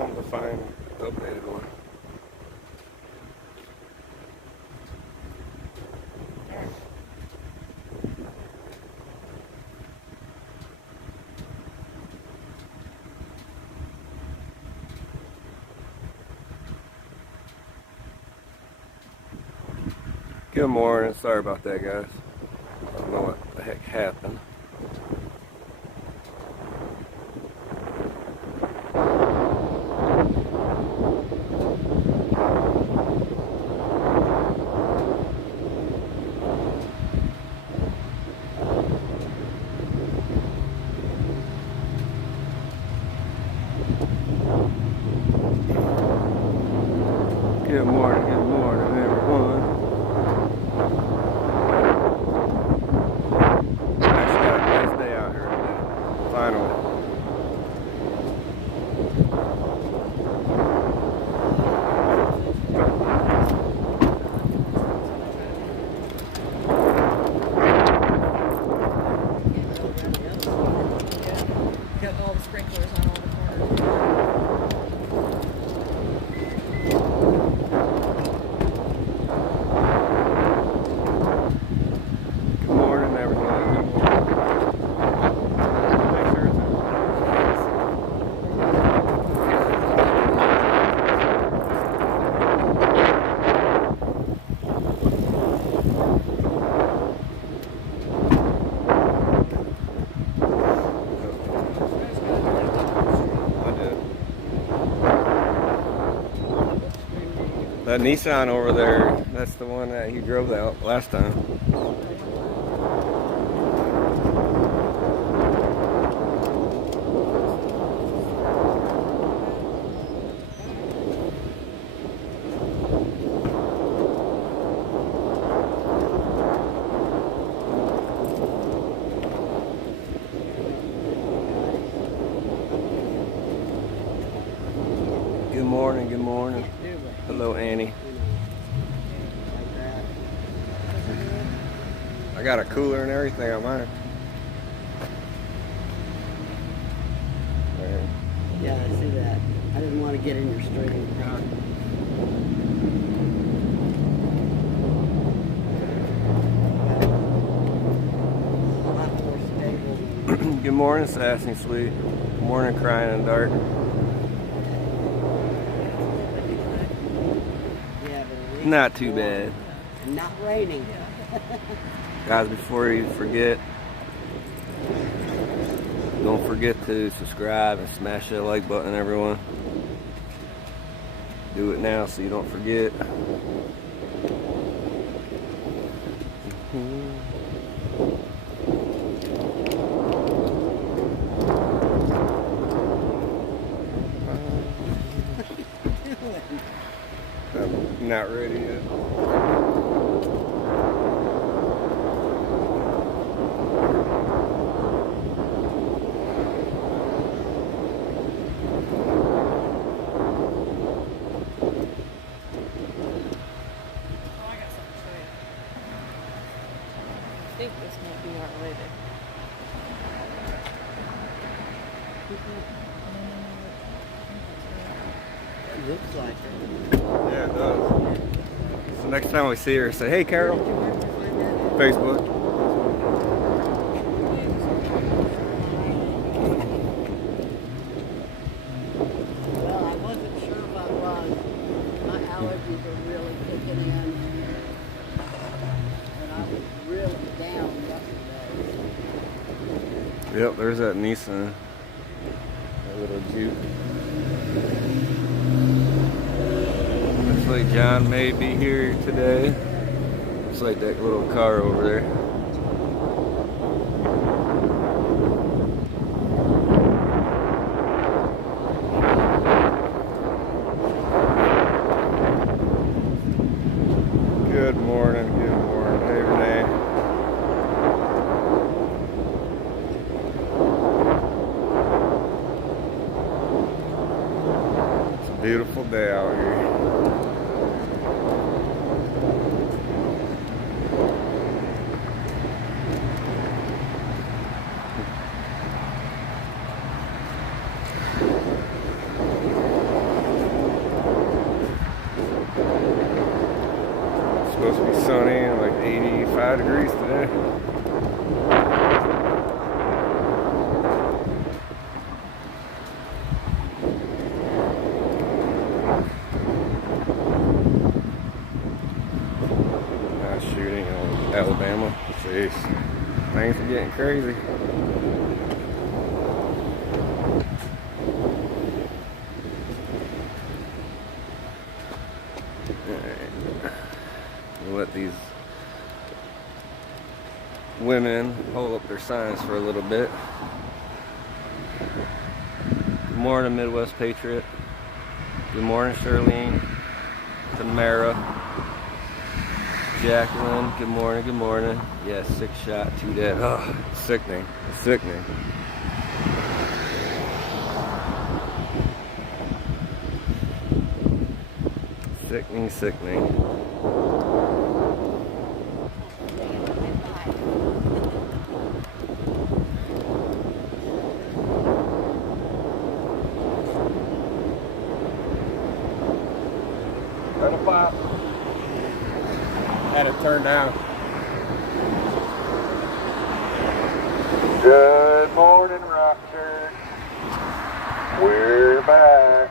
tell them to find the updated one. Good morning. Sorry about that, guys. I don't know what the heck happened. Good morning, everyone. Nice day out here today. Finally. Got all the sprinklers on all the corners. That Nissan over there, that's the one that he drove out last time. Good morning, good morning. Hello, Annie. I got a cooler and everything on mine. Yeah, I see that. I didn't want to get in your straight crowd. A lot more stable. Good morning, Sassy Sweet. Good morning, Crying in the Dark. Yeah, but Not too bad. Not raining. Guys, before you forget, don't forget to subscribe and smash that like button, everyone. Do it now so you don't forget. I'm not ready yet. I think this might be our lady. It looks like it. Yeah, it does. So next time we see her, say, "Hey, Carol." Facebook. Well, I wasn't sure if I was. My allergies are really kicking in. And I was really down yesterday. Yep, there's that Nissan. That little Jeep. Looks like John may be here today. Looks like that little car over there. Good morning, hey Renee. It's a beautiful day out here. 95 degrees today. Mass shooting in Alabama. Jeez. Things are getting crazy. We'll let these women hold up their signs for a little bit. Good morning, Midwest Patriot. Good morning, Charlene. Tamara. Jacqueline. Good morning, good morning. Yes, 6 shot, 2 dead. Oh, sickening. Sickening. Sickening, sickening. Had it turned down. Good morning, Rock Church. We're back.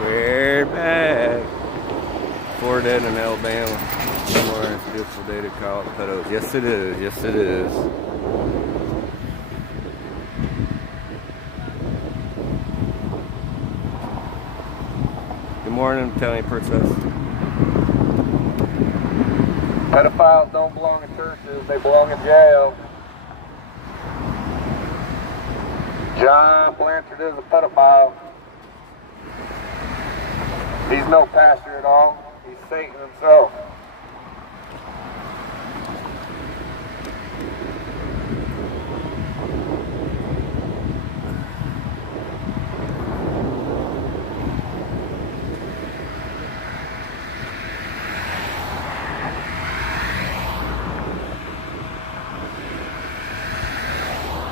We're back. 4 dead in Alabama. Good morning. It's a beautiful day to call it Pedos. Yes, it is. Yes, it is. Good morning, Italian Princess. Pedophiles don't belong in churches, they belong in jail. John Blanchard is a pedophile. He's no pastor at all. He's Satan himself.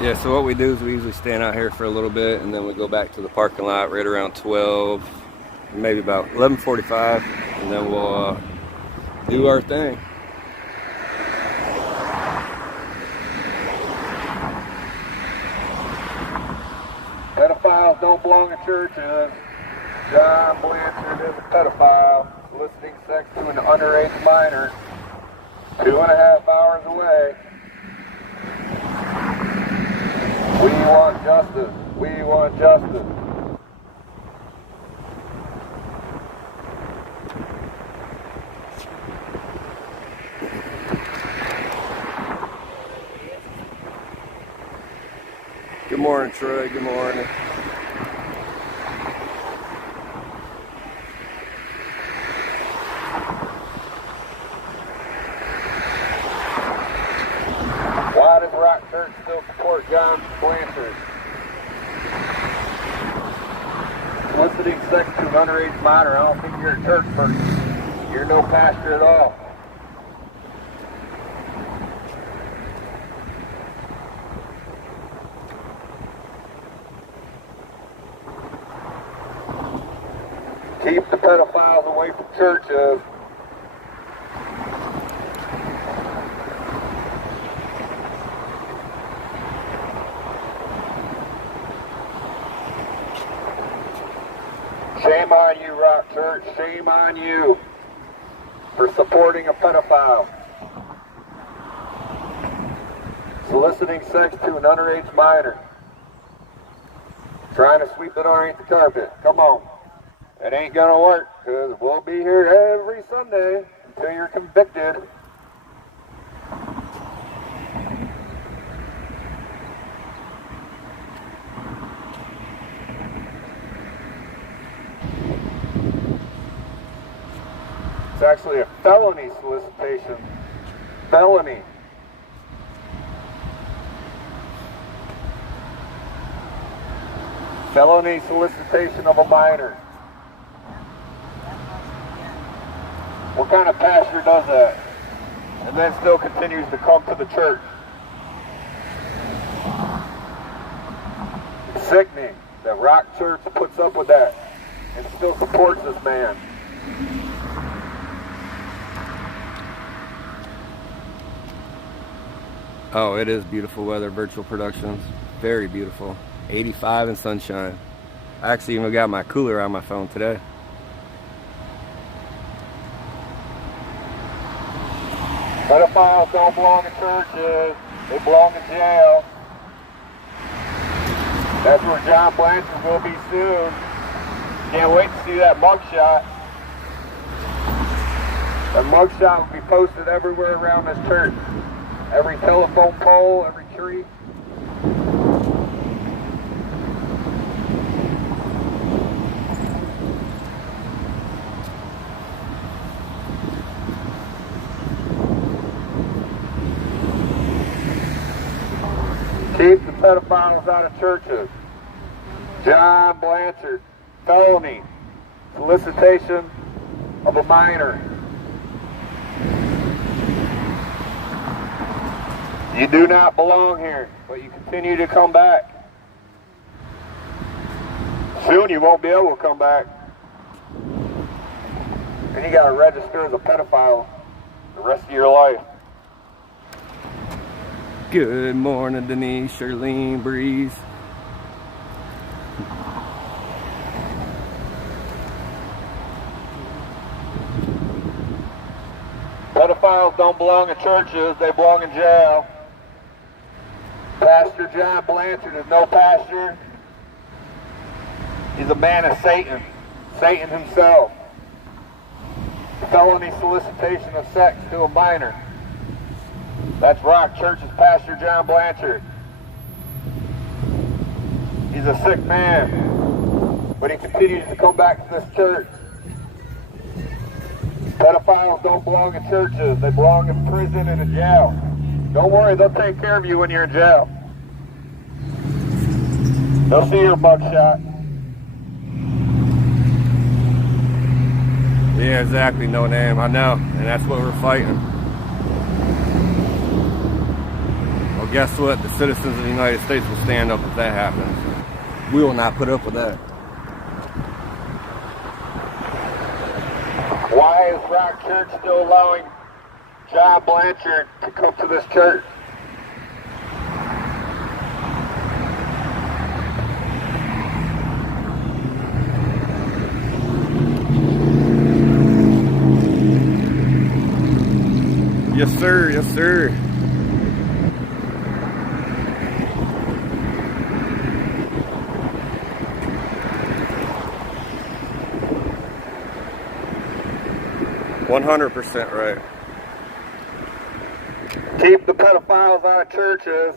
Yeah, so what we do is we usually stand out here for a little bit and then we go back to the parking lot right around 12, maybe about 11:45, and then we'll do our thing. Pedophiles don't belong in churches. John Blanchard is a pedophile, soliciting sex to an underage minor, 2.5 hours away. We want justice. We want justice. Good morning, Troy. Good morning. Why does Rock Church still support John Blanchard? Soliciting sex to an underage minor. I don't think you're a church person. You're no pastor at all. Keep the pedophiles away from churches. Shame on you, Rock Church. Shame on you for supporting a pedophile. Soliciting sex to an underage minor. Trying to sweep it underneath the carpet. Come on. It ain't gonna work, because we'll be here every Sunday until you're convicted. It's actually a felony solicitation. Felony. Felony solicitation of a minor. What kind of pastor does that? And then still continues to come to the church? It's sickening that Rock Church puts up with that and still supports this man. Oh, it is beautiful weather, Virtual Productions. Very beautiful. 85 and sunshine. I actually even got my cooler on my phone today. Pedophiles don't belong in churches. They belong in jail. That's where John Blanchard will be soon. Can't wait to see that mugshot. That mugshot will be posted everywhere around this church. Every telephone pole, every tree. Keep the pedophiles out of churches. John Blanchard, felony, solicitation of a minor. You do not belong here, but you continue to come back. Soon you won't be able to come back. And you got to register as a pedophile the rest of your life. Good morning, Denise, Charlene, Breeze. Pedophiles don't belong in churches, they belong in jail. Pastor John Blanchard is no pastor. He's a man of Satan, Satan himself. Felony solicitation of sex to a minor. That's Rock Church's Pastor John Blanchard. He's a sick man, but he continues to come back to this church. Pedophiles don't belong in churches, they belong in prison and in jail. Don't worry, they'll take care of you when you're in jail. They'll see your mugshot. Yeah, exactly, no name, I know, and that's what we're fighting. Well, guess what? The citizens of the United States will stand up if that happens. We will not put up with that. Why is Rock Church still allowing John Blanchard to come to this church? Yes, sir, yes, sir. %100% right. Keep the pedophiles out of churches.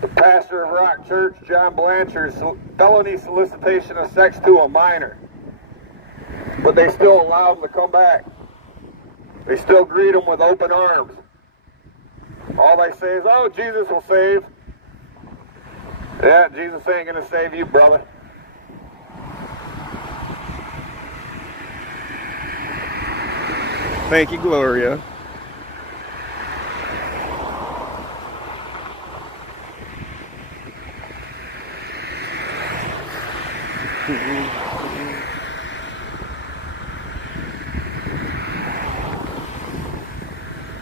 The pastor of Rock Church, John Blanchard, felony solicitation of sex to a minor. But they still allow them to come back. They still greet them with open arms. All they say is, oh, Jesus will save. Yeah, Jesus ain't going to save you, brother. Thank you, Gloria.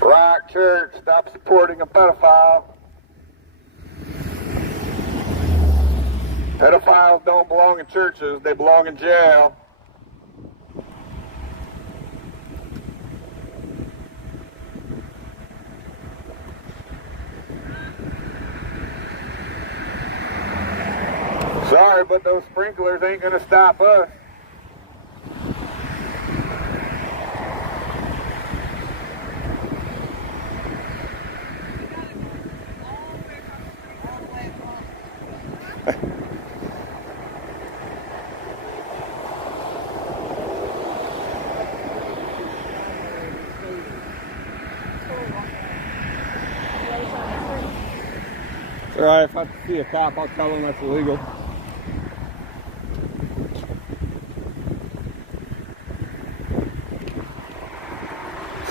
Rock Church, stop supporting a pedophile. Pedophiles don't belong in churches, they belong in jail. Sorry, but those sprinklers ain't gonna stop us. It's alright, if I see a cop, I'll tell him that's illegal.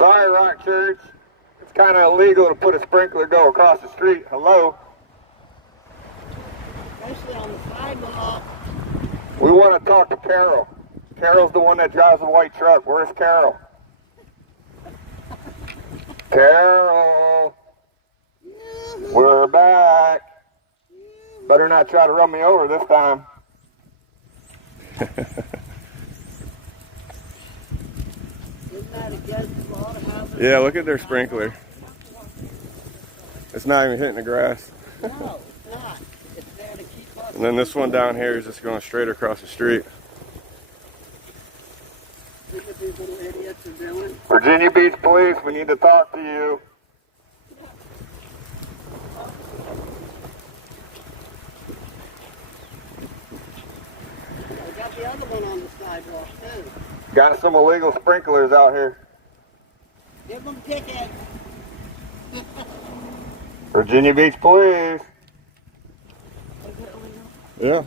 Sorry, Rock Church. It's kind of illegal to put a sprinkler go across the street. Hello? Especially on the sidewalk. We want to talk to Carol. Carol's the one that drives the white truck. Where's Carol? Carol, we're back. Better not try to run me over this time. Isn't that against the law to have Yeah, look at their sprinkler. It's not even hitting the grass. No, it's not. It's there to keep us. And then this one down here is just going straight across the street. See what these little idiots are doing? Virginia Beach Police, we need to talk to you. I got the other one on the sidewalk too. Got some illegal sprinklers out here. Give them tickets. Virginia Beach Police. Yeah.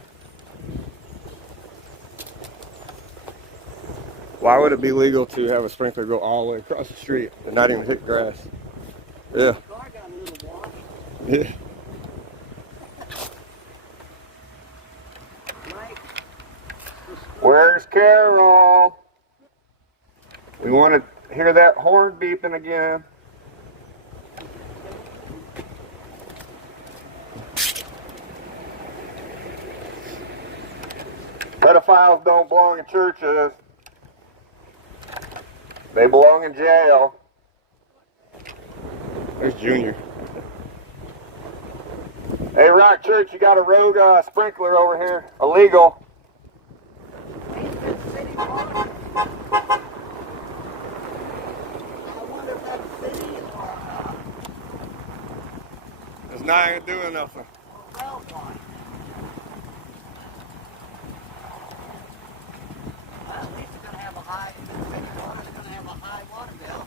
Why would it be legal to have a sprinkler go all the way across the street and not even hit grass? Yeah. Car got a little wash. Yeah. Mike, Where's Carol? We want to hear that horn beeping again. Pedophiles don't belong in churches. They belong in jail. There's Junior. Hey, Rock Church, you got a rogue sprinkler over here. Illegal. he's been city water. I wonder if that's city or It's not even doing nothing. well water. Well, at least it's gonna have a high. City water's gonna have a high water bill.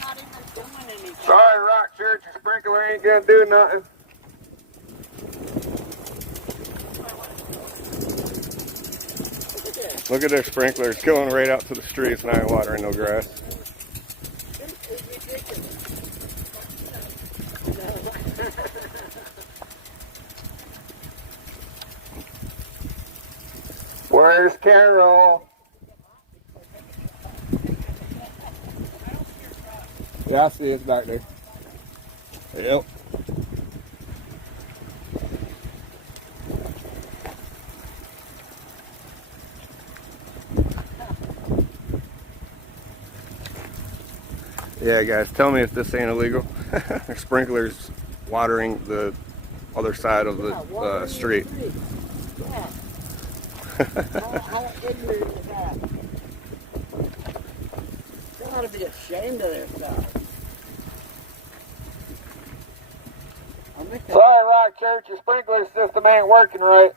Not even doing anything. Sorry, Rock Church, your sprinkler ain't gonna do nothing. Look at their sprinklers going right out to the street. It's not even watering no grass. Where's Carol? Yeah, I see it's back there. Yep. Yeah, guys, tell me if this ain't illegal. Their sprinklers watering the other side of the street. Yeah. How ignorant is that? They ought to be ashamed of themselves. I'll make that. Sorry, Rock Church, your sprinkler system ain't working right.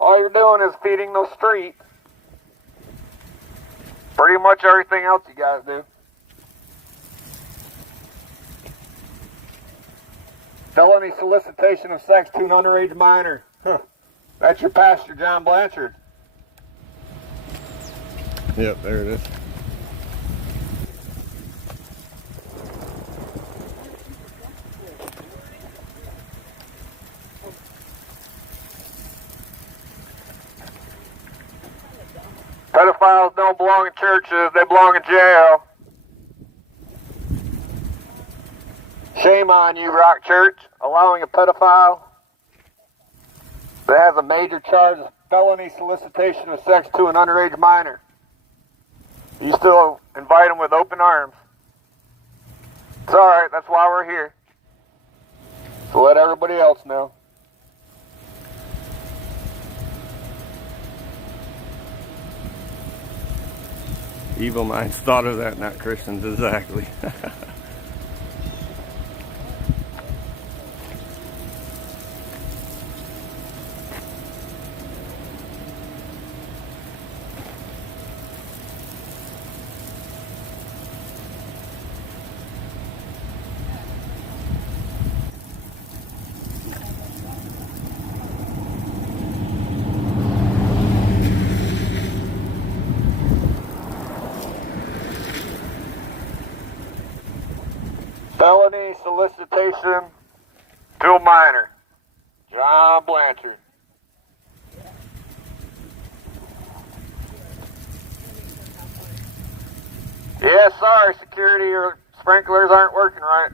All you're doing is feeding the street. Pretty much everything else you guys do. Felony solicitation of sex to an underage minor. Huh. That's your pastor, John Blanchard. Yep, there it is. Pedophiles don't belong in churches, they belong in jail. Shame on you, Rock Church, allowing a pedophile that has a major charge of felony solicitation of sex to an underage minor. You still invite him with open arms. It's alright, that's why we're here. To let everybody else know. Evil minds thought of that, not Christians, exactly. solicitation to a minor. John Blanchard. Yeah, sorry, security, your sprinklers aren't working right.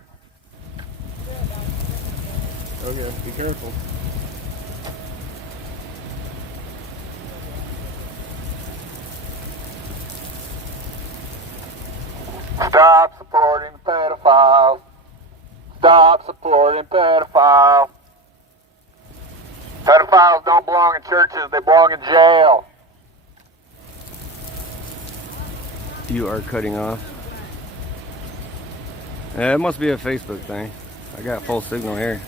Okay, be careful. Stop supporting pedophiles. Stop supporting pedophiles. Pedophiles don't belong in churches, they belong in jail. You are cutting off. Yeah, it must be a Facebook thing. I got full signal here.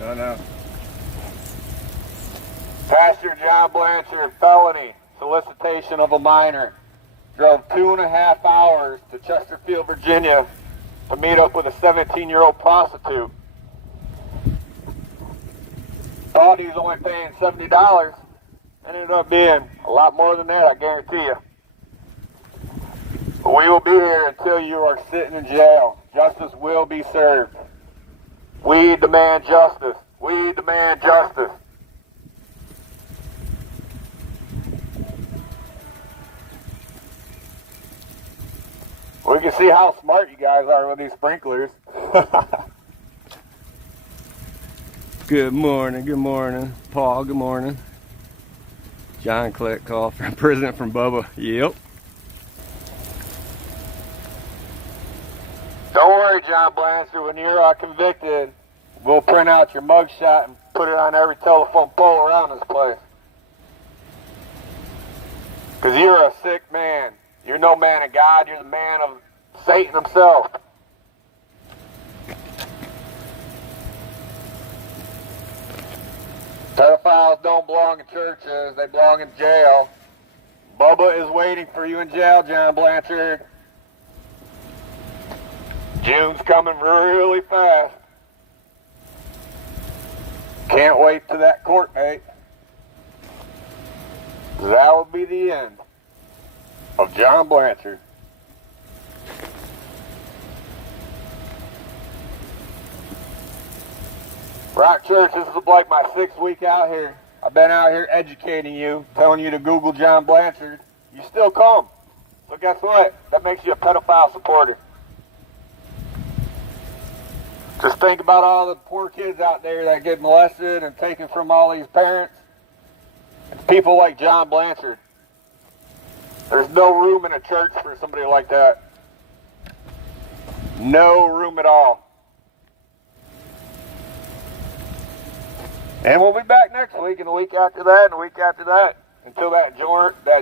Oh no. Pastor John Blanchard, felony, solicitation of a minor. Drove 2.5 hours to Chesterfield, Virginia to meet up with a 17-year-old prostitute. Thought he was only paying $70. Ended up being a lot more than that, I guarantee you. But we will be here until you are sitting in jail. Justice will be served. We demand justice. We demand justice. We can see how smart you guys are with these sprinklers. Good morning, Paul, good morning. John collect call from President from Bubba. Yep. Don't worry, John Blanchard, when you're convicted, we'll print out your mugshot and put it on every telephone pole around this place. Because you're a sick man. You're no man of God, you're the man of Satan himself. Pedophiles don't belong in churches, they belong in jail. Bubba is waiting for you in jail, John Blanchard. June's coming really fast. Can't wait to that court date. That will be the end of John Blanchard. Rock Church, this is like my 6th week out here. I've been out here educating you, telling you to Google John Blanchard. You still come. So guess what? That makes you a pedophile supporter. Just think about all the poor kids out there that get molested and taken from all these parents. It's people like John Blanchard. There's no room in a church for somebody like that. No room at all. And we'll be back next week and the week after that and the week after that until that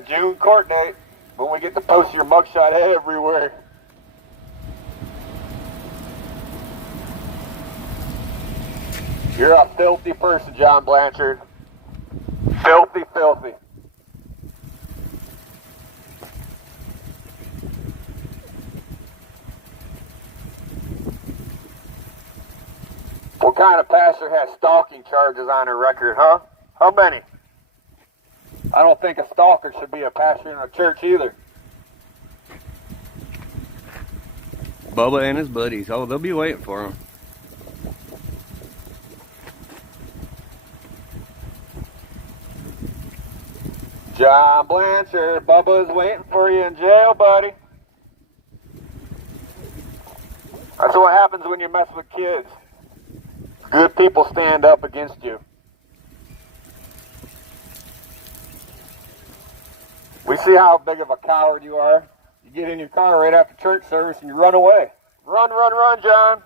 June court date when we get to post your mugshot everywhere. You're a filthy person, John Blanchard. Filthy, filthy. What kind of pastor has stalking charges on her record, huh? How many? I don't think a stalker should be a pastor in a church either. Bubba and his buddies. Oh, they'll be waiting for him. John Blanchard, Bubba's waiting for you in jail, buddy. That's what happens when you mess with kids. Good people stand up against you. We see how big of a coward you are. You get in your car right after church service and you run away. Run, run, run, John.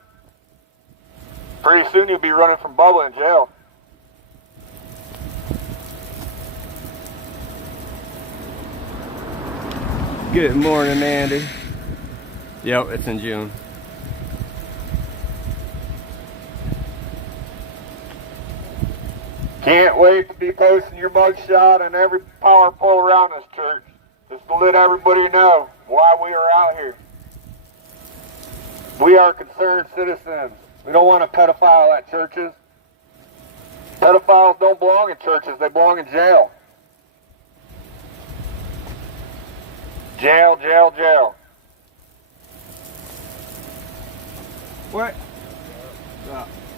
Pretty soon you'll be running from Bubba in jail. Good morning, Andy. Yep, it's in June. Can't wait to be posting your mugshot on every power pole around this church. Just to let everybody know why we are out here. We are concerned citizens. We don't want a pedophile at churches. Pedophiles don't belong in churches. They belong in jail. Jail, jail, jail. What?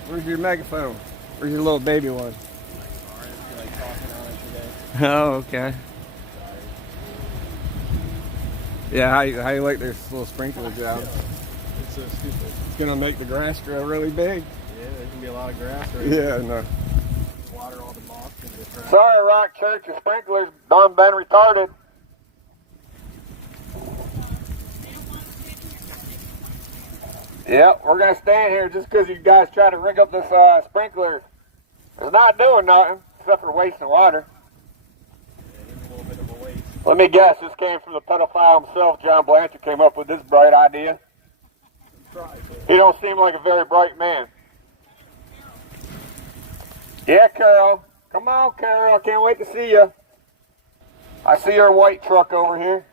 Where's your megaphone? Where's your little baby one? Oh, okay. Yeah, how you like this little sprinkler job? It's so stupid. It's gonna make the grass grow really big. Yeah, there's gonna be a lot of grass right Yeah, no. Water all the moss and the trash. Sorry, Rock Church, your sprinklers done been retarded. Yep, we're gonna stand here just because you guys try to rig up this sprinkler. It's not doing nothing except for wasting water. Yeah, it's a little bit of a waste. Let me guess, this came from the pedophile himself. John Blanchard came up with this bright idea. He don't seem like a very bright man. Yeah, Carol. Come on, Carol. I can't wait to see you. I see your white truck over here.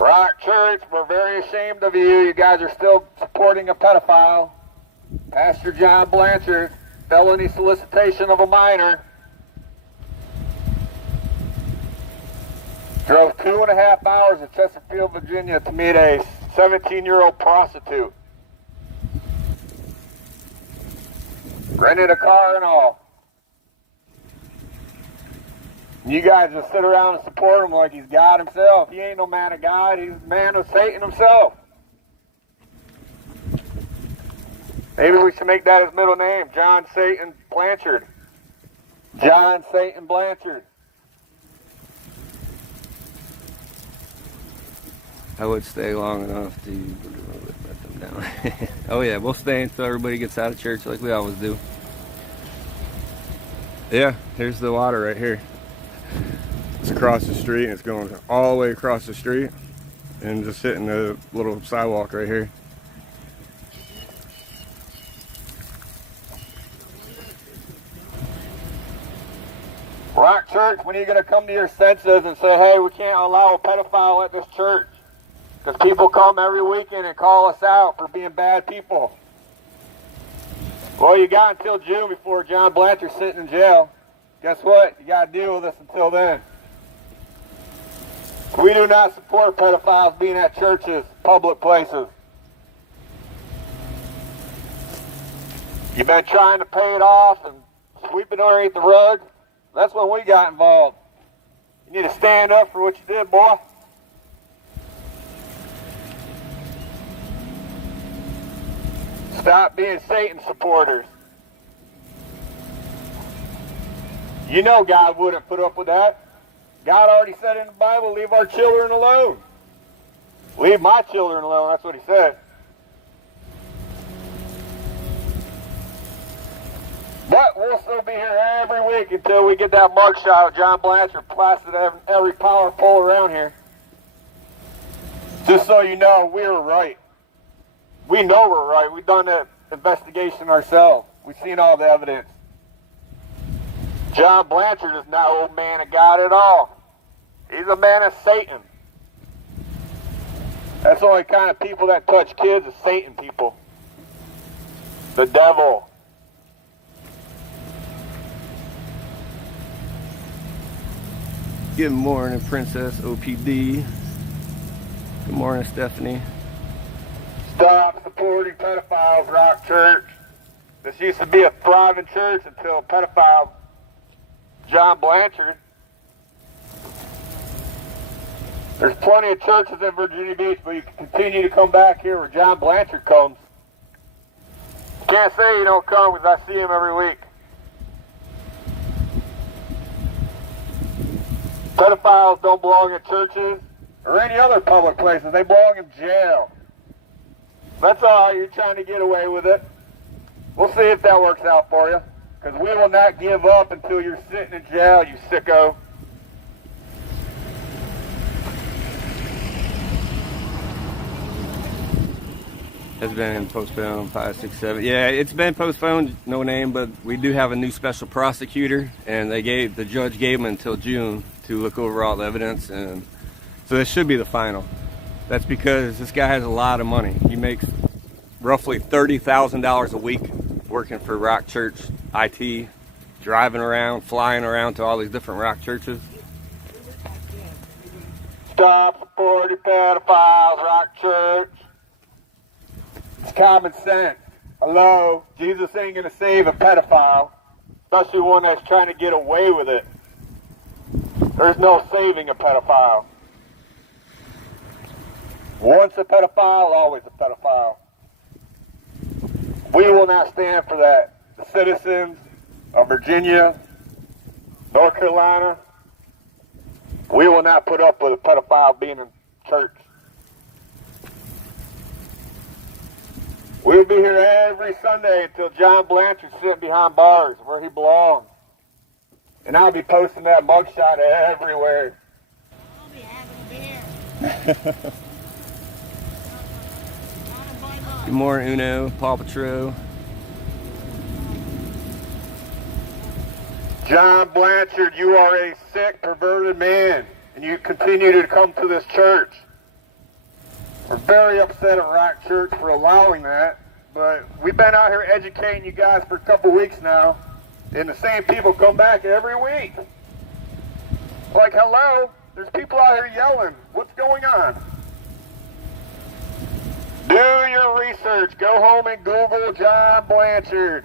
Rock Church, we're very ashamed of you. You guys are still supporting a pedophile. Pastor John Blanchard, felony solicitation of a minor. Drove 2.5 hours to Chesterfield, Virginia to meet a 17-year-old prostitute. Rented a car and all. You guys just sit around and support him like he's God himself. He ain't no man of God. He's a man of Satan himself. Maybe we should make that his middle name, John Satan Blanchard. John Satan Blanchard. I would stay long enough to let them down. Oh yeah, we'll stay until everybody gets out of church like we always do. Yeah, here's the water right here. It's across the street, and it's going all the way across the street and just hitting the little sidewalk right here. Rock Church, when are you going to come to your senses and say, hey, we can't allow a pedophile at this church? Because people come every weekend and call us out for being bad people. Well, you got until June before John Blanchard's sitting in jail. Guess what? You got to deal with this until then. We do not support pedophiles being at churches, public places. You've been trying to pay it off and sweep it underneath the rug. That's when we got involved. You need to stand up for what you did, boy. Stop being Satan supporters. You know God wouldn't put up with that. God already said in the Bible, leave our children alone. Leave my children alone, that's what he said. But we'll still be here every week until we get that mugshot of John Blanchard plastered every power pole around here. Just so you know, we were right. We know we're right. We've done that investigation ourselves. We've seen all the evidence. John Blanchard is not old man of God at all. He's a man of Satan. That's the only kind of people that touch kids is Satan people. The devil. Good morning, Princess OPD. Good morning, Stephanie. Stop supporting pedophiles, Rock Church. This used to be a thriving church until pedophile John Blanchard. There's plenty of churches in Virginia Beach, but you can continue to come back here where John Blanchard comes. Can't say you don't come because I see him every week. Pedophiles don't belong in churches or any other public places. They belong in jail. That's all. You're trying to get away with it. We'll see if that works out for you. Because we will not give up until you're sitting in jail, you sicko. Has been postponed 5, 6, 7. Yeah, it's been postponed, no name, but we do have a new special prosecutor, and the judge gave him until June to look over all the evidence, and so this should be the final. That's because this guy has a lot of money. He makes roughly $30,000 a week working for Rock Church IT, driving around, flying around to all these different rock churches. Stop supporting pedophiles, Rock Church. It's common sense. Hello? Jesus ain't going to save a pedophile, especially one that's trying to get away with it. There's no saving a pedophile. Once a pedophile, always a pedophile. We will not stand for that. The citizens of Virginia, North Carolina, we will not put up with a pedophile being in church. We'll be here every Sunday until John Blanchard's sitting behind bars where he belongs. And I'll be posting that mugshot everywhere. I'll be having a beer. Good morning, Uno, Paw Patrol. John Blanchard, you are a sick, perverted man, and you continue to come to this church. We're very upset at Rock Church for allowing that, but we've been out here educating you guys for a couple weeks now, and the same people come back every week. Like, hello, there's people out here yelling. What's going on? Do your research. Go home and Google John Blanchard.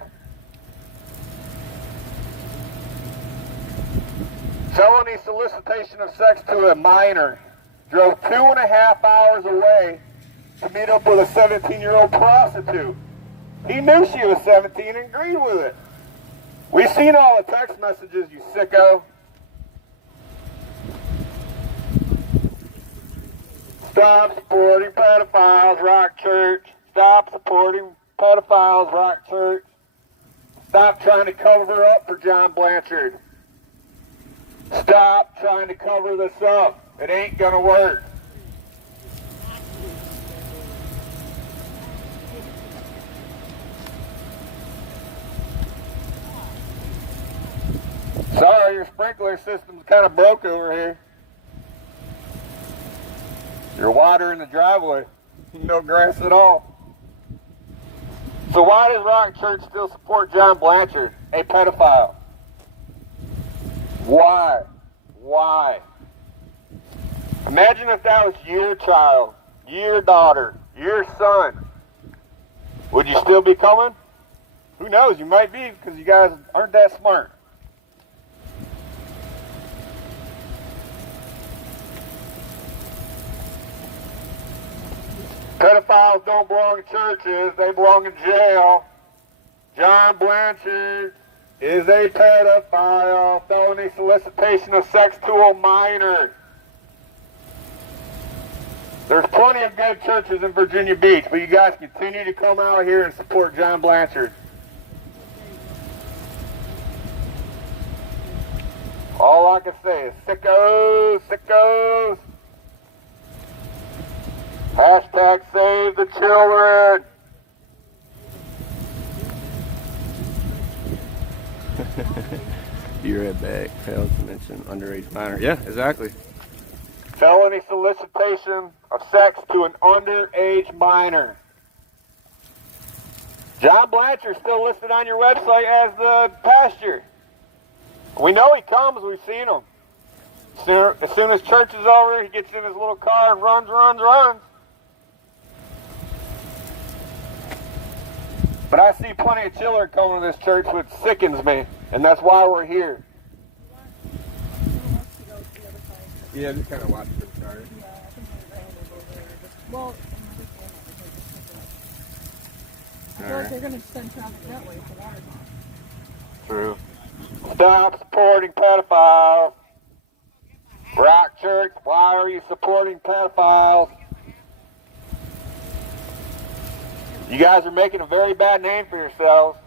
Felony solicitation of sex to a minor. Drove 2.5 hours away to meet up with a 17-year-old prostitute. He knew she was 17 and agreed with it. We've seen all the text messages, you sicko. Stop supporting pedophiles, Rock Church. Stop supporting pedophiles, Rock Church. Stop trying to cover up for John Blanchard. Stop trying to cover this up. It ain't gonna work. Sorry, your sprinkler system's kind of broke over here. Your water in the driveway. No grass at all. So why does Rock Church still support John Blanchard, a pedophile? Why? Why? Imagine if that was your child, your daughter, your son. Would you still be coming? Who knows? You might be, because you guys aren't that smart. Pedophiles don't belong in churches, they belong in jail. John Blanchard is a pedophile, felony solicitation of sex to a minor. There's plenty of good churches in Virginia Beach, but you guys continue to come out here and support John Blanchard. All I can say is sickos, sickos. Hashtag save the children. Be right back. Failed to mention underage minor. Yeah, exactly. Felony solicitation of sex to an underage minor. John Blanchard's still listed on your website as the pastor. We know he comes. We've seen him. As soon as church is over, he gets in his little car and runs. But I see plenty of children coming to this church, which sickens me, and that's why we're here. Yeah, just kind of watch it start. Well, Alright. they're going to send traffic that way for water. True. Stop supporting pedophiles. Rock Church, why are you supporting pedophiles? You guys are making a very bad name for yourselves.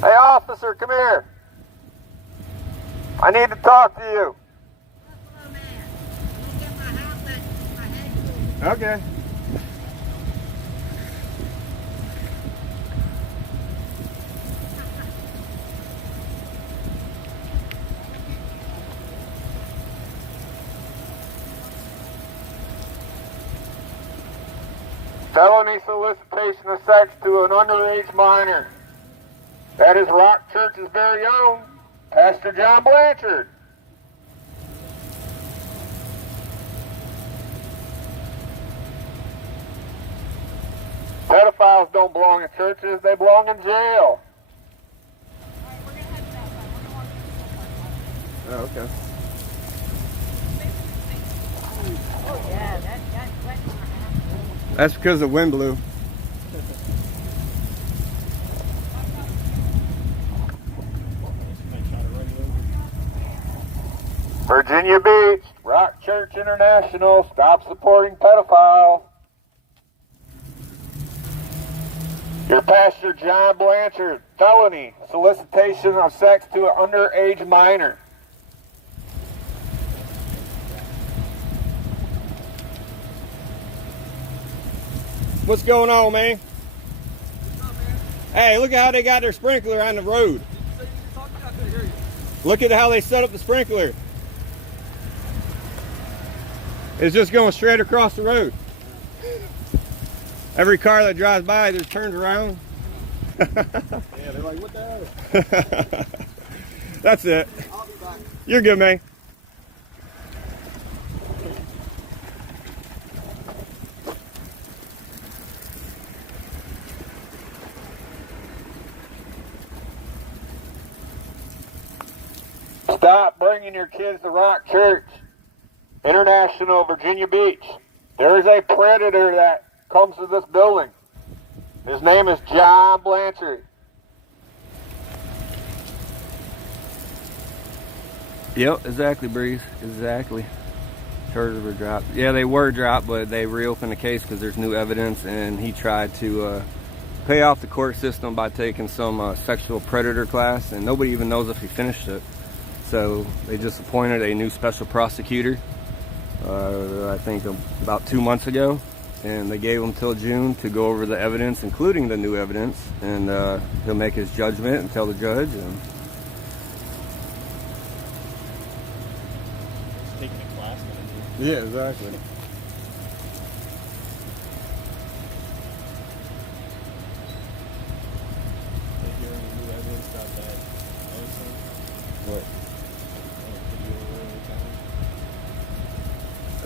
Hey, officer, come here. I need to talk to you. Okay. Felony solicitation of sex to an underage minor. That is Rock Church's very own Pastor John Blanchard. Pedophiles don't belong in churches, they belong in jail. Oh, okay. Oh yeah, that's wet in our house. That's because the wind blew. Virginia Beach, Rock Church International, stop supporting pedophiles. Your pastor, John Blanchard, felony, solicitation of sex to an underage minor. What's going on, man? Hey, look at how they got their sprinkler on the road. Look at how they set up the sprinkler. It's just going straight across the road. Every car that drives by just turns around. Yeah, they're like, what the hell? That's it. I'll be back. You're good, man. Stop bringing your kids to Rock Church International, Virginia Beach. There is a predator that comes to this building. His name is John Blanchard. Yep, exactly, Breeze. Exactly. Charges were dropped. Yeah, they were dropped, but they reopened the case because there's new evidence, and he tried to pay off the court system by taking some sexual predator class, and nobody even knows if he finished it. So they just appointed a new special prosecutor, I think about 2 months ago, and they gave him till June to go over the evidence, including the new evidence, and he'll make his judgment and tell the judge. And Taking a class. yeah, exactly. What?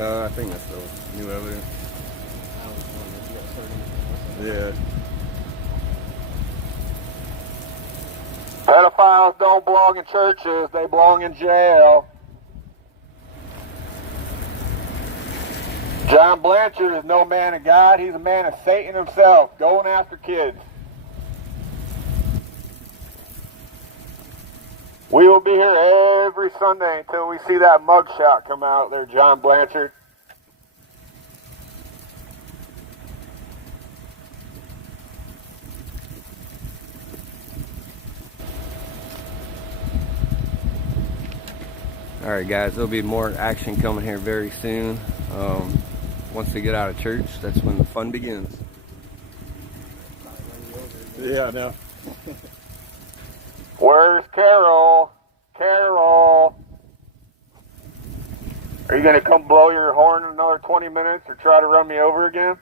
I think that's the new evidence. Yeah. Pedophiles don't belong in churches, they belong in jail. John Blanchard is no man of God, he's a man of Satan himself, going after kids. We will be here every Sunday until we see that mugshot come out there, John Blanchard. All right, guys, there'll be more action coming here very soon. Once they get out of church, that's when the fun begins. Yeah, I know. Where's Carol? Carol! Are you going to come blow your horn in another 20 minutes or try to run me over again?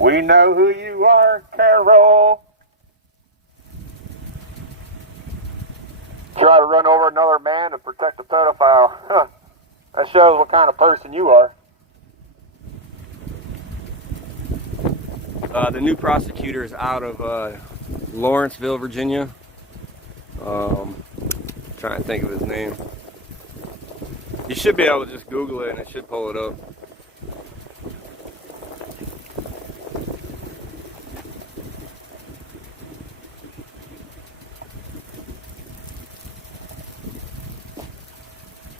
We know who you are, Carol! Try to run over another man to protect a pedophile. Huh. That shows what kind of person you are. The new prosecutor is out of Lawrenceville, Virginia. Trying to think of his name. You should be able to just Google it and it should pull it up.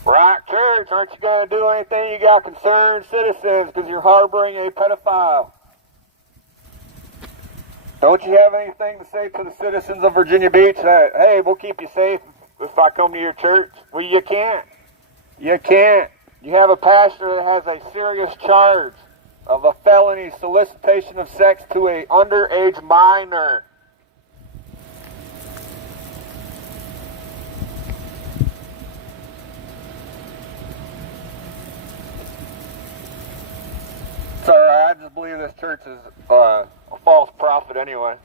Rock Church, aren't you going to do anything? You got concerned citizens because you're harboring a pedophile. Don't you have anything to say to the citizens of Virginia Beach that, hey, we'll keep you safe if I come to your church? Well, you can't. You can't. You have a pastor that has a serious charge of a felony solicitation of sex to an underage minor. It's alright, I just believe this church is a false prophet anyway.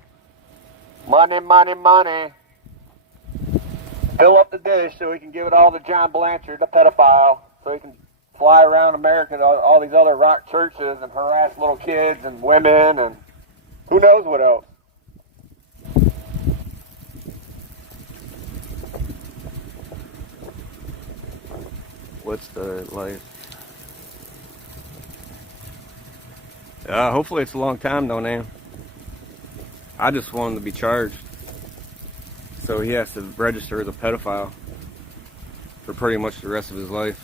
Money, money, money. Fill up the dish so we can give it all to John Blanchard, the pedophile, so he can fly around America to all these other rock churches and harass little kids and women and who knows what else. What's the life? Hopefully it's a long time, no name. I just want him to be charged. So he has to register as a pedophile for pretty much the rest of his life.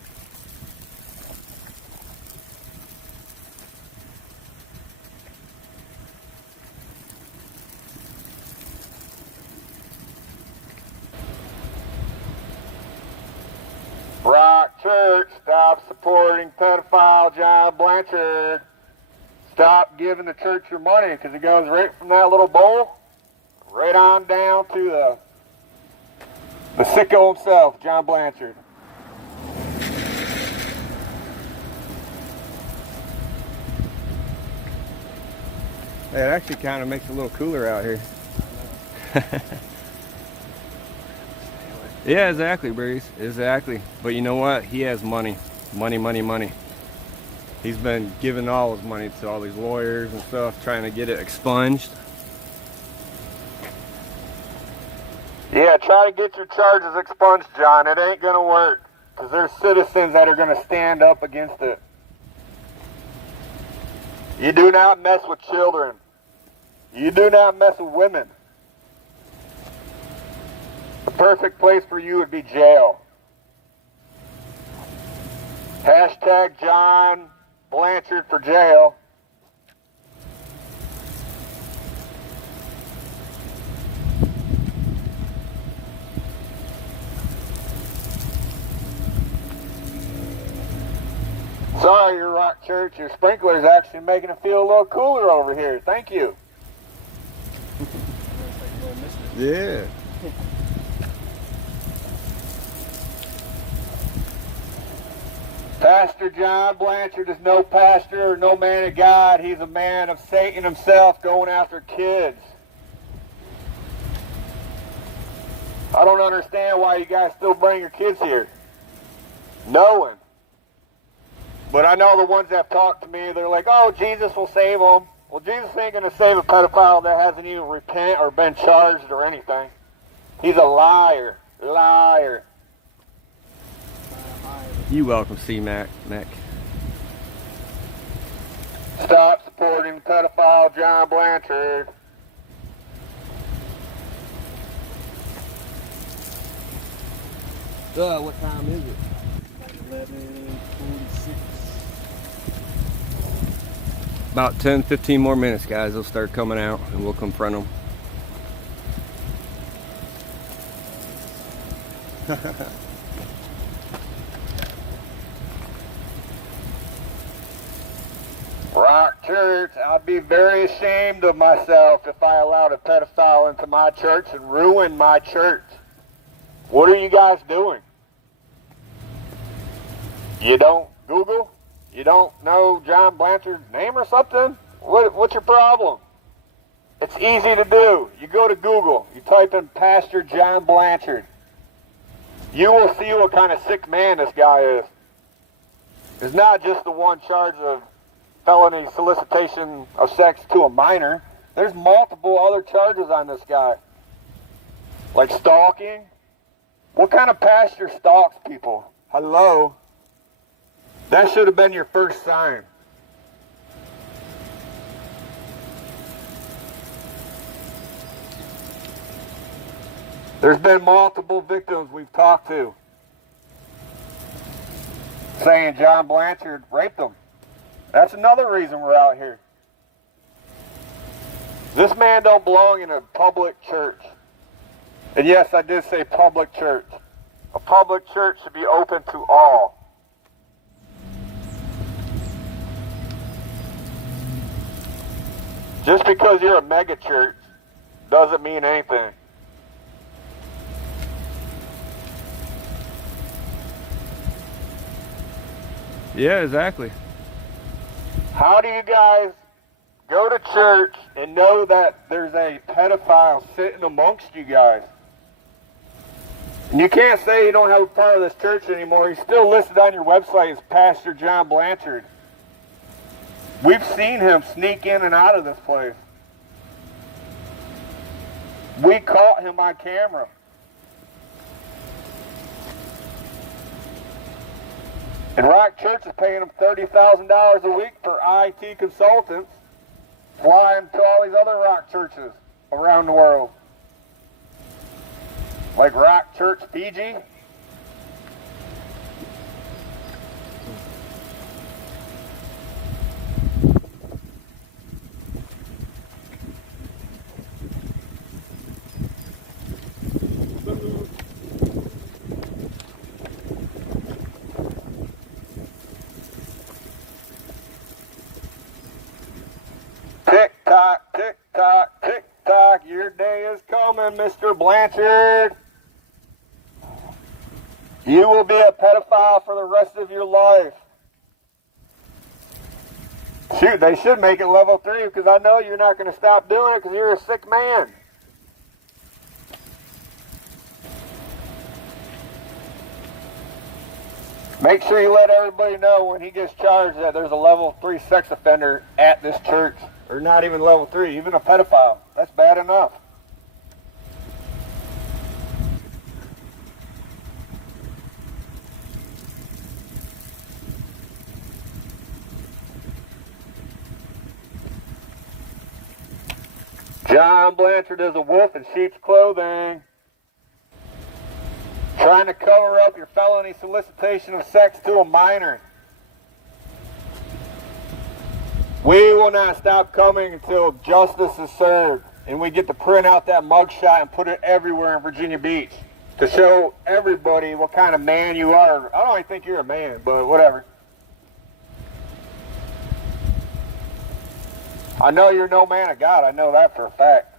Rock Church, stop supporting pedophile John Blanchard. Stop giving the church your money because it goes right from that little bowl right on down to the sicko himself, John Blanchard. It actually kind of makes it a little cooler out here. Yeah, exactly, Breeze. Exactly. But you know what? He has money. Money, money, money. He's been giving all his money to all these lawyers and stuff, trying to get it expunged. Yeah, try to get your charges expunged, John. It ain't going to work because there's citizens that are going to stand up against it. You do not mess with children. You do not mess with women. The perfect place for you would be jail. Hashtag John Blanchard for jail. Sorry, your Rock Church, your sprinkler's actually making it feel a little cooler over here. Thank you. Yeah. Pastor John Blanchard is no pastor or no man of God. He's a man of Satan himself going after kids. I don't understand why you guys still bring your kids here. Knowing. But I know the ones that have talked to me, they're like, oh, Jesus will save them. Well, Jesus ain't going to save a pedophile that hasn't even repented or been charged or anything. He's a liar. Liar. You welcome, C-Mac. Mac. Stop supporting pedophile John Blanchard. What time is it? 11:46. About 10-15 more minutes, guys. They'll start coming out and we'll confront them. Rock Church, I'd be very ashamed of myself if I allowed a pedophile into my church and ruined my church. What are you guys doing? You don't Google? You don't know John Blanchard's name or something? What's your problem? It's easy to do. You go to Google. You type in Pastor John Blanchard. You will see what kind of sick man this guy is. It's not just the one charge of felony solicitation of sex to a minor. There's multiple other charges on this guy. Like stalking. What kind of pastor stalks people? Hello? That should have been your first sign. There's been multiple victims we've talked to saying John Blanchard raped them. That's another reason we're out here. This man don't belong in a public church. And yes, I did say public church. A public church should be open to all. Just because you're a mega church doesn't mean anything. Yeah, exactly. How do you guys go to church and know that there's a pedophile sitting amongst you guys. And you can't say you don't have a part of this church anymore. He's still listed on your website as Pastor John Blanchard. We've seen him sneak in and out of this place. We caught him on camera. And Rock Church is paying him $30,000 a week for IT consultants, flying to all these other rock churches around the world. Like Rock Church Fiji. Tick tock, tick tock, tick tock, your day is coming, Mr. Blanchard. You will be a pedophile for the rest of your life. Shoot, they should make it level 3 because I know you're not going to stop doing it because you're a sick man. Make sure you let everybody know when he gets charged that there's a level 3 sex offender at this church. Or not even level 3, even a pedophile. That's bad enough. John Blanchard is a wolf in sheep's clothing. Trying to cover up your felony solicitation of sex to a minor. We will not stop coming until justice is served and we get to print out that mugshot and put it everywhere in Virginia Beach to show everybody what kind of man you are. I don't even think you're a man, but whatever. I know you're no man of God. I know that for a fact.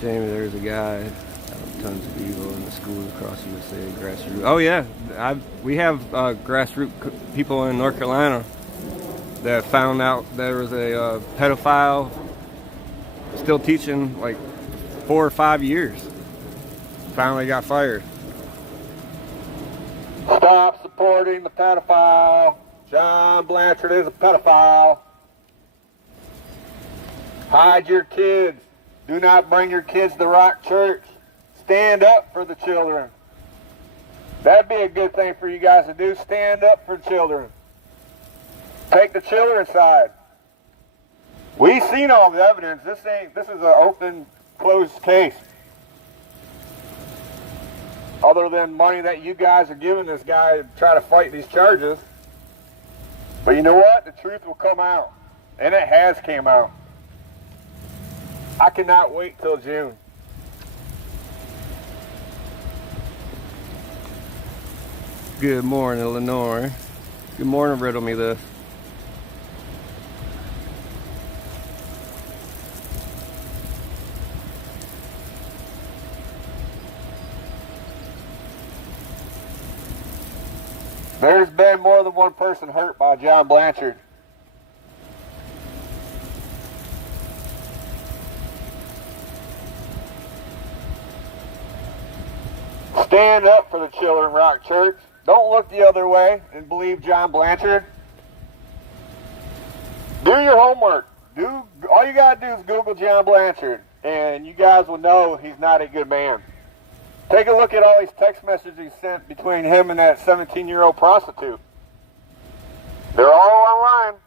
Jamie, there's a guy, tons of evil in the schools across the USA, grassroots. Oh yeah, we have grassroots people in North Carolina that found out there was a pedophile still teaching like 4 or 5 years. Finally got fired. Stop supporting the pedophile. John Blanchard is a pedophile. Hide your kids. Do not bring your kids to Rock Church. Stand up for the children. That'd be a good thing for you guys to do. Stand up for children. Take the children's side. We've seen all the evidence. This is an open, closed case. Other than money that you guys are giving this guy to try to fight these charges. But you know what? The truth will come out. And it has came out. I cannot wait till June. Good morning, Lenore. Good morning, Riddle Me This. There's been more than one person hurt by John Blanchard. Stand up for the children, Rock Church. Don't look the other way and believe John Blanchard. Do your homework. All you gotta do is Google John Blanchard, and you guys will know he's not a good man. Take a look at all these text messages he sent between him and that 17-year-old prostitute. They're all online.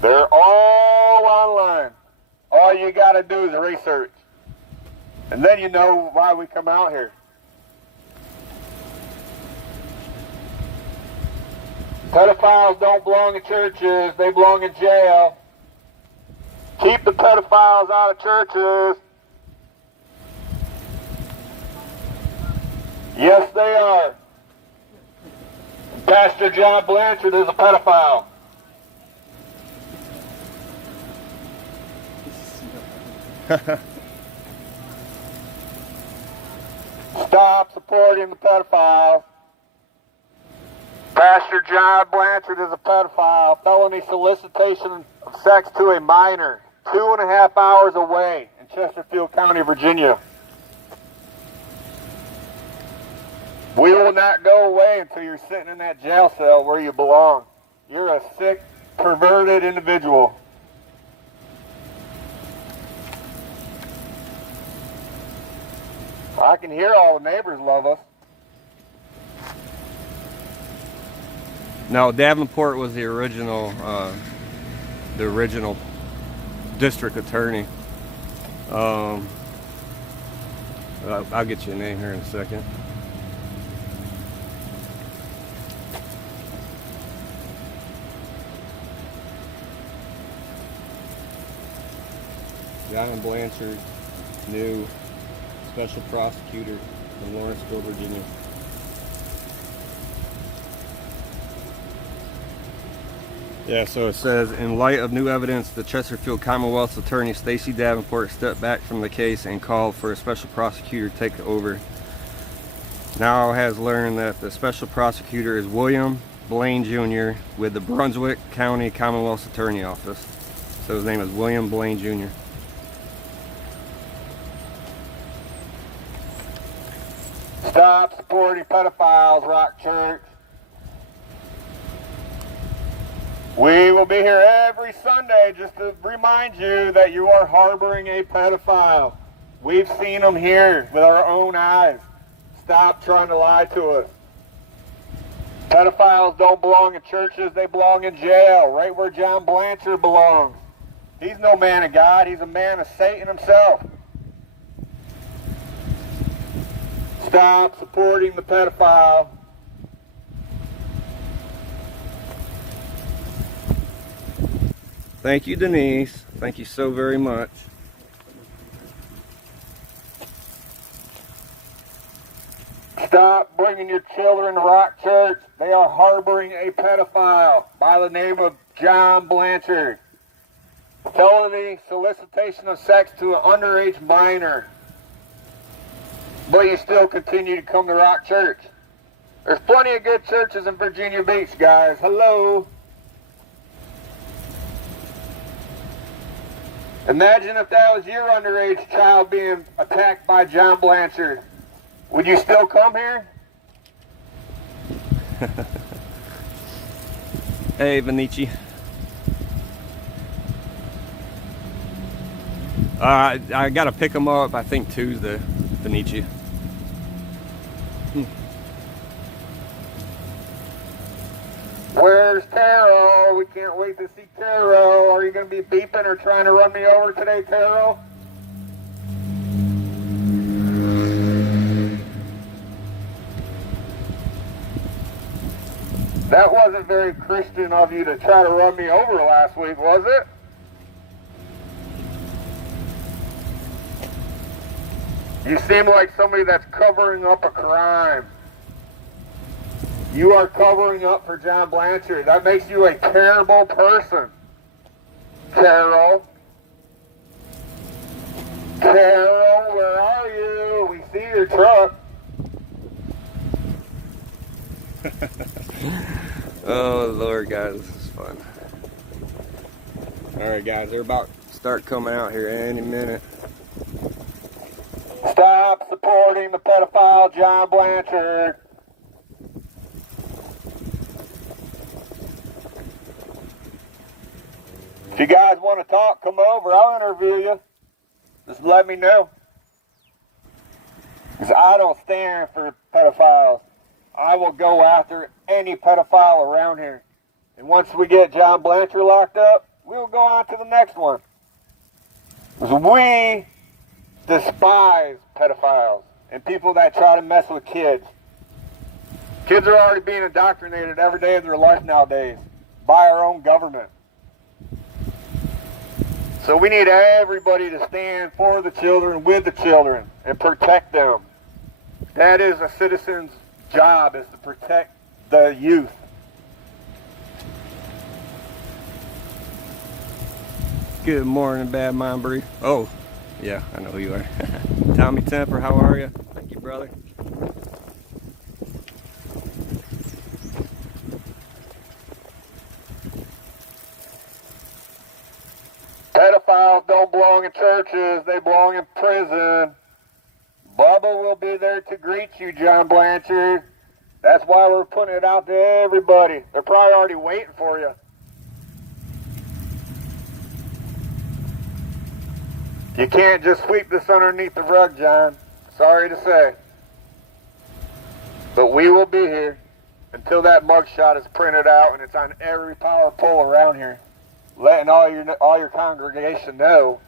They're all online. All you gotta do is research. And then you know why we come out here. Pedophiles don't belong in churches, they belong in jail. Keep the pedophiles out of churches. Yes, they are. Pastor John Blanchard is a pedophile. Stop supporting the pedophiles. Pastor John Blanchard is a pedophile. Felony solicitation of sex to a minor. 2.5 hours away in Chesterfield County, Virginia. We will not go away until you're sitting in that jail cell where you belong. You're a sick, perverted individual. I can hear all the neighbors love us. No, Davenport was the original district attorney. I'll get you a name here in a second. John Blanchard, new special prosecutor in Lawrenceville, Virginia. Yeah, so it says, in light of new evidence, the Chesterfield Commonwealth's attorney, Stacey Davenport, stepped back from the case and called for a special prosecutor to take over. Now has learned that the special prosecutor is William Blaine Jr. with the Brunswick County Commonwealth's Attorney Office. So his name is William Blaine Jr. Stop supporting pedophiles, Rock Church. We will be here every Sunday just to remind you that you are harboring a pedophile. We've seen them here with our own eyes. Stop trying to lie to us. Pedophiles don't belong in churches, they belong in jail, right where John Blanchard belongs. He's no man of God, he's a man of Satan himself. Stop supporting the pedophile. Thank you, Denise. Thank you so very much. Stop bringing your children to Rock Church. They are harboring a pedophile by the name of John Blanchard. Felony solicitation of sex to an underage minor. But you still continue to come to Rock Church. There's plenty of good churches in Virginia Beach, guys. Hello. Imagine if that was your underage child being attacked by John Blanchard. Would you still come here? Hey, Vinici. I got to pick him up, I think, Tuesday, Vinici. Where's Taro? We can't wait to see Taro. Are you going to be beeping or trying to run me over today, Taro? That wasn't very Christian of you to try to run me over last week, was it? You seem like somebody that's covering up a crime. You are covering up for John Blanchard. That makes you a terrible person. Carol. Carol, where are you? We see your truck. Oh, Lord, guys, this is fun. All right, guys, they're about to start coming out here any minute. Stop supporting the pedophile John Blanchard. If you guys want to talk, come over. I'll interview you. Just let me know. Because I don't stand for pedophiles. I will go after any pedophile around here. And once we get John Blanchard locked up, we'll go on to the next one. Because we despise pedophiles and people that try to mess with kids. Kids are already being indoctrinated every day of their life nowadays by our own government. So we need everybody to stand for the children, with the children, and protect them. That is a citizen's job, is to protect the youth. Good morning, Bad Mind Breed. Oh, yeah, I know who you are. Tommy Temper, how are you? Thank you, brother. pedophiles don't belong in churches. They belong in prison. Bubba will be there to greet you, John Blanchard. That's why we're putting it out to everybody. They're probably already waiting for you. You can't just sweep this underneath the rug, John. Sorry to say. But we will be here until that mugshot is printed out and it's on every power pole around here, letting all your congregation know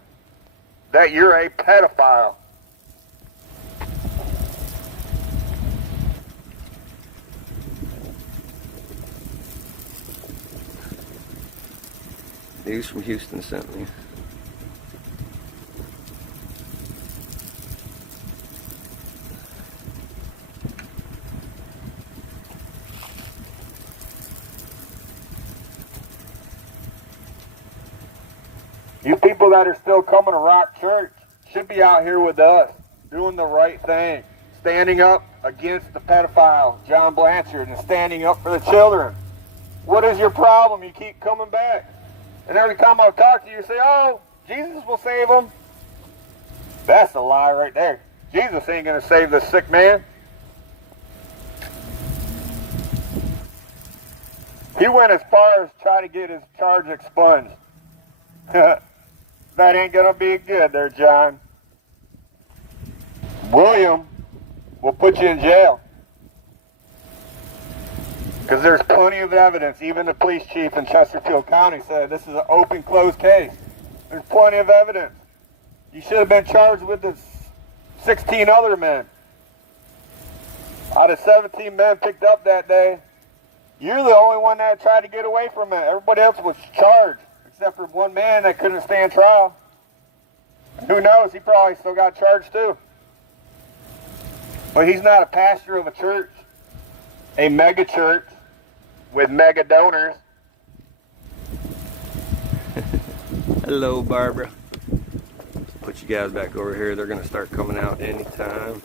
that you're a pedophile. News from Houston sent me. You people that are still coming to Rock Church should be out here with us, doing the right thing, standing up against the pedophile, John Blanchard, and standing up for the children. What is your problem? You keep coming back. And every time I talk to you, you say, oh, Jesus will save them. That's a lie right there. Jesus ain't going to save this sick man. He went as far as trying to get his charge expunged. That ain't going to be good there, John. William will put you in jail. Because there's plenty of evidence. Even the police chief in Chesterfield County said this is an open, closed case. There's plenty of evidence. You should have been charged with the 16 other men. Out of 17 men picked up that day, you're the only one that tried to get away from it. Everybody else was charged, except for one man that couldn't stand trial. Who knows? He probably still got charged too. But he's not a pastor of a church, a mega church with mega donors. Hello, Barbara. Put you guys back over here. They're going to start coming out anytime.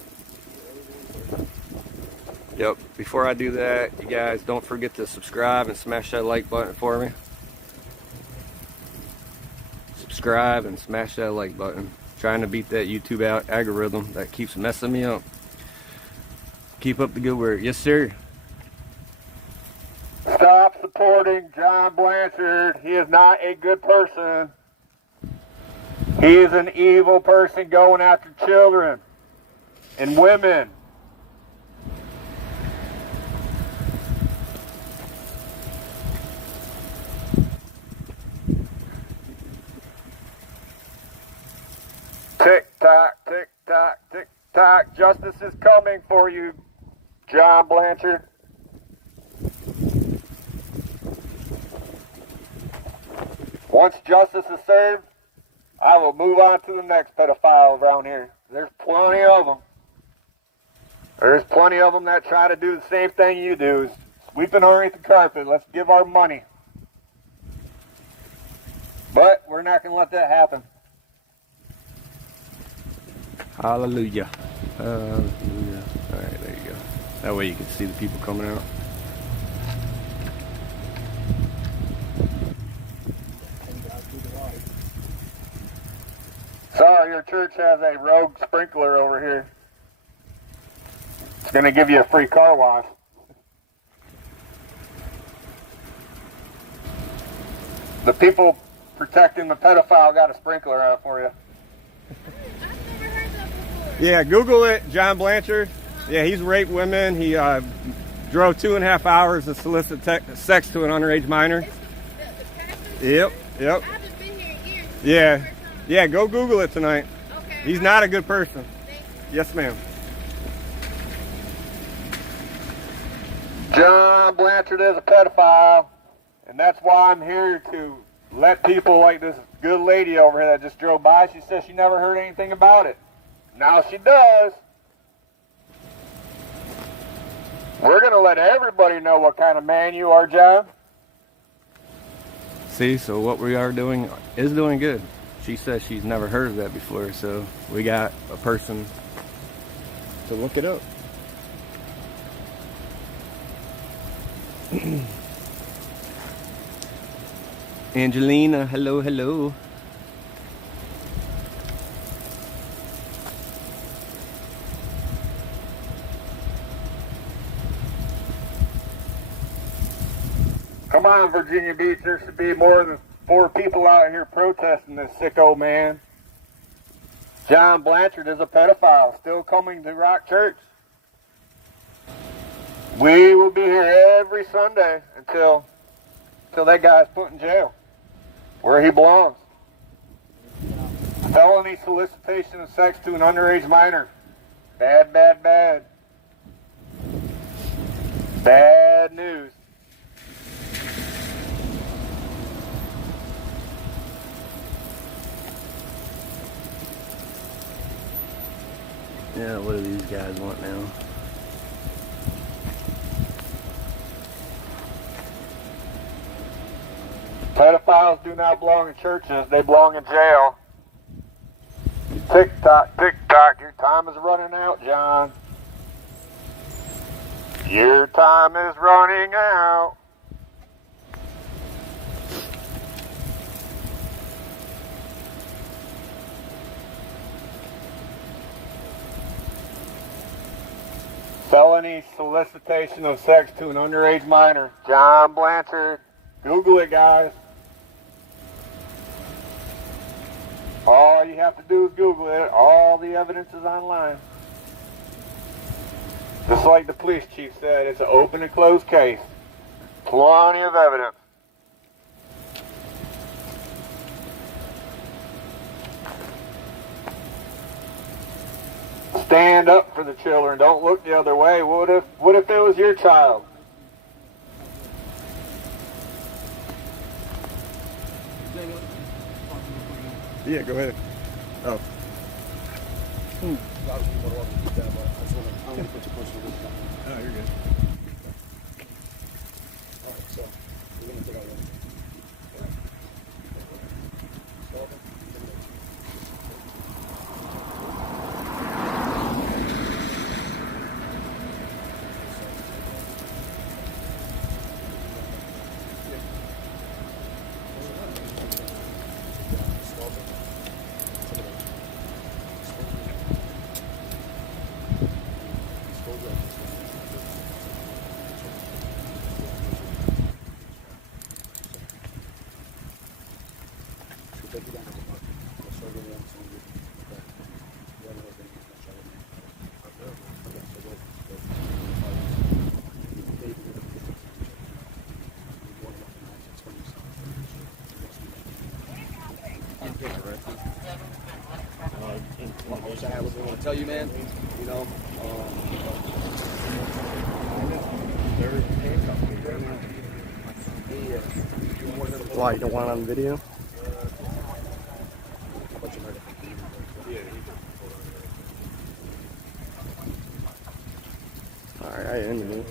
Yep. Before I do that, you guys don't forget to subscribe and smash that like button for me. Subscribe and smash that like button. Trying to beat that YouTube algorithm that keeps messing me up. Keep up the good work. Yes, sir. Stop supporting John Blanchard. He is not a good person. He is an evil person going after children and women. Tick tock, tick tock, tick tock. Justice is coming for you, John Blanchard. Once justice is served, I will move on to the next pedophile around here. There's plenty of them. There's plenty of them that try to do the same thing you do, sweeping underneath the carpet. Let's give our money. But we're not going to let that happen. Hallelujah. Hallelujah. Alright, there you go. That way you can see the people coming out. Sorry, your church has a rogue sprinkler over here. It's going to give you a free car wash. The people protecting the pedophile got a sprinkler out for you. Yeah, Google it, John Blanchard. Yeah, he's raped women. He drove 2.5 hours to solicit sex to an underage minor. Yep. I haven't been here in years. Yeah. Yeah, go Google it tonight. Okay. He's not a good person. Thanks. Yes, ma'am. John Blanchard is a pedophile, and that's why I'm here to let people like this good lady over here that just drove by. She says she never heard anything about it. Now she does. We're going to let everybody know what kind of man you are, John. See, so what we are doing is doing good. She says she's never heard of that before, so we got a person to look it up. Angelina, hello, hello. on, Virginia Beach. There should be more than 4 people out here protesting this sick old man. John Blanchard is a pedophile, still coming to Rock Church. We will be here every Sunday until that guy's put in jail, where he belongs. Felony solicitation of sex to an underage minor. Bad, bad, bad. Bad news. Yeah, what do these guys want now? Pedophiles do not belong in churches, they belong in jail. Tick tock, your time is running out, John. Your time is running out. Felony solicitation of sex to an underage minor. John Blanchard. Google it, guys. All you have to do is Google it. All the evidence is online. Just like the police chief said, it's an open and closed case. Plenty of evidence. Stand up for the children. Don't look the other way. What if it was your child? Yeah, go ahead. Oh. Oh, you're good. I was going to tell you, man, you know, Why, you don't want it on video? Alright, I ended it.